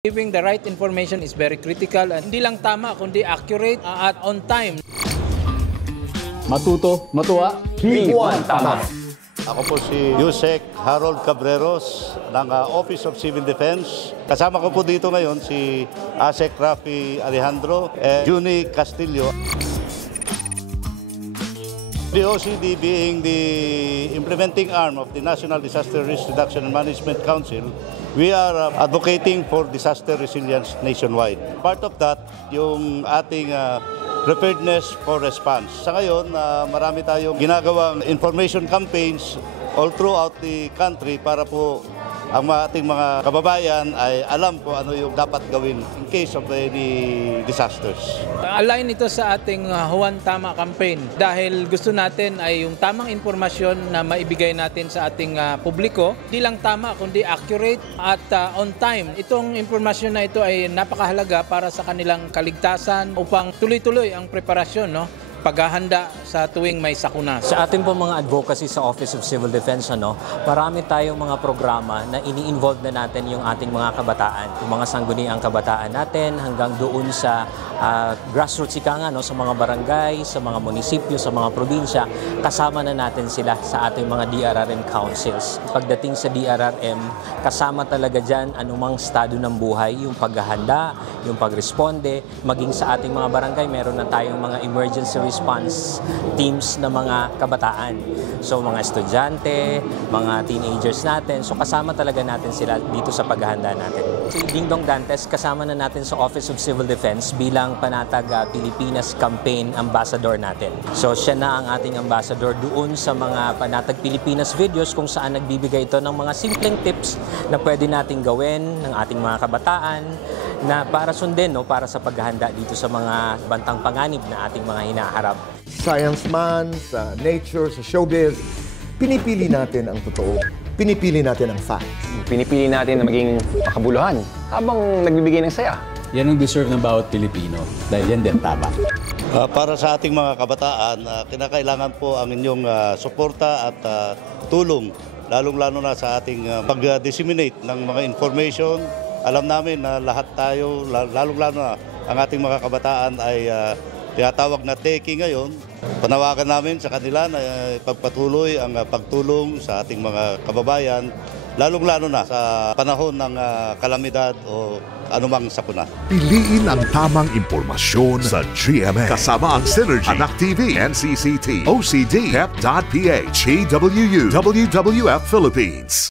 Giving the right information is very critical and hindi lang tama kundi accurate at on time. Matuto, matuwa, B1 tama. Ako po si Yusek Harold Cabreros ng Office of Civil Defense. Kasama ko po dito ngayon si Asek Rafi Alejandro and Juni Castillo. The OCD being the implementing arm of the National Disaster Risk Reduction and Management Council, we are advocating for disaster resilience nationwide. Part of that, yung ating preparedness for response. Sa ngayon, marami tayong ginagawang information campaigns all throughout the country para po ang ating mga kababayan ay alam po ano yung dapat gawin in case of any disasters. Align ito sa ating Juan Tama campaign dahil gusto natin ay yung tamang impormasyon na maibigay natin sa ating publiko. Hindi lang tama kundi accurate at on time. Itong impormasyon na ito ay napakahalaga para sa kanilang kaligtasan upang tuloy-tuloy ang preparasyon, no? Paghahanda sa tuwing may sakuna. Sa ating po mga advocacy sa Office of Civil Defense, marami tayong mga programa na ini-involve na natin yung ating mga kabataan. Yung mga sangguniang kabataan natin hanggang doon sa grassroots ika nga, sa mga barangay, sa mga munisipyo, sa mga probinsya, kasama na natin sila sa ating mga DRRM councils. Pagdating sa DRRM, kasama talaga dyan anumang estado ng buhay, yung paghahanda, yung pagresponde, maging sa ating mga barangay, meron na tayong mga emergency response teams na mga kabataan. So mga estudyante, mga teenagers natin. So kasama talaga natin sila dito sa paghahanda natin. Si Dingdong Dantes, kasama na natin sa Office of Civil Defense bilang Panatag Pilipinas Campaign Ambassador natin. So siya na ang ating ambassador doon sa mga Panatag Pilipinas videos kung saan nagbibigay ito ng mga simpleng tips na pwede nating gawin ng ating mga kabataan na para sundin, para sa paghahanda dito sa mga bantang panganib na ating mga hinaharap. Science man, sa nature, sa showbiz, pinipili natin ang totoo. Pinipili natin ang facts. Pinipili natin na maging makabuluhan habang nagbibigay ng saya. Yan ang deserve ng bawat Pilipino dahil yan din tama. Para sa ating mga kabataan, kinakailangan po ang inyong suporta at tulong, lalong-lalo na sa ating pag-disseminate ng mga information. Alam namin na lahat tayo, lalong-lalo na ang ating mga kabataan ay tinatawag na techie ngayon. Panawagan namin sa kanila na ipagpatuloy ang pagtulong sa ating mga kababayan, lalong-lalo na sa panahon ng kalamidad o anumang sakuna. Piliin ang tamang impormasyon sa GMA. Kasama ang Synergy, Anak TV, NCCT, OCD, HEP.PH, EWU, WWF Philippines.